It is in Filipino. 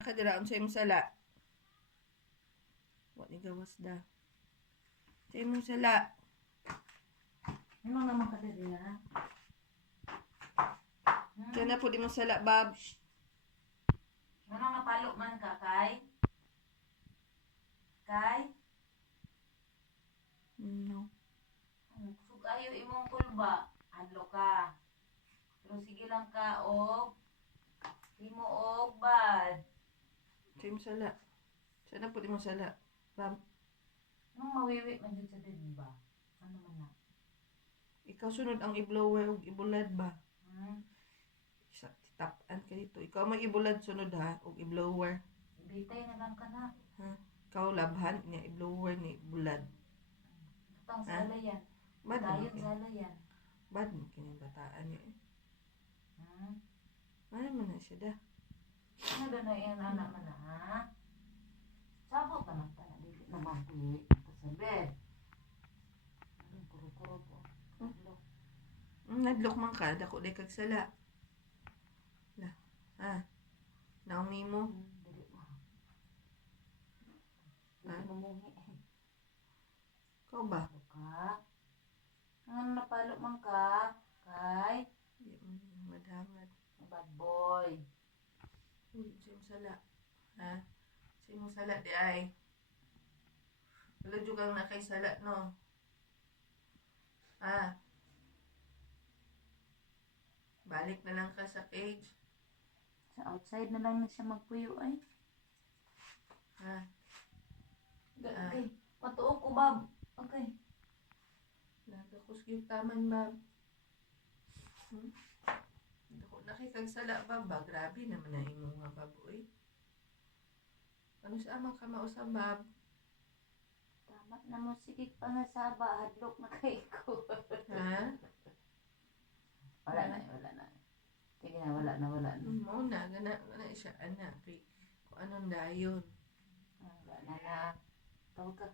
Kadira unsay imong sala. Wa ni gawas da. Sa imong sala. Ano naman ka diri ha? Sa na po di mo sala, Bob. Ano napalo man ka kay? Kay? No. Sug ayo imong kulba. Adlo ka. Pero sige lang ka og imo og bad. Sa imong sala. Sa na po di mo sala, Bob. Nung mawiwi man dyan sa din ba? Ano man na? Ikaw sunod ang i-blower ug ibulad ba? Hmm? Isa titapan ka dito. Ikaw may ibulad sunod ha ug i-blower. Bitay na lang ka na. Ha? Ikaw labhan niya i-blower ni bulad. Tutang Ha? sa yan. Bad Tayo naman sa yan. Bad mo kining bataan niya eh. Hmm? Ano man na siya da? Ano doon na yung anak man na ha? Sabo ka lang tayo. Dili naman kuwi. Sabi. Anong kuro-kuro po? Adlo. Nadlok man ka, dako day kag sala. La. Ha? Naungi mo? Dili mo. Ha? Dili mo mungi. Ikaw ba? Ano ka? Ang napalo man ka? Kay? Di mo madangad. Bad boy. Uy, sa imong sala. Ha? Sa imong sala di ay. Wala jud kang nakay sala no. Ha? Balik na lang ka sa cage. Sa outside na lang na siya magpuyo ay. Ha? Okay. Patuok ko, Bob. Okay. Nagakus yung taman ba? Dako na kay kag sala ba? Grabe naman na imo nga baboy. Ano sa amang ka mausab, Bob? Tama na mo. Sige pa nga saba. Hadlok na kay ko. Ha? Wala na, wala na. Sige na, wala na, wala na. Mao na, gana siya, anak. Kung anong dayon. Wala na na. Tawag ka.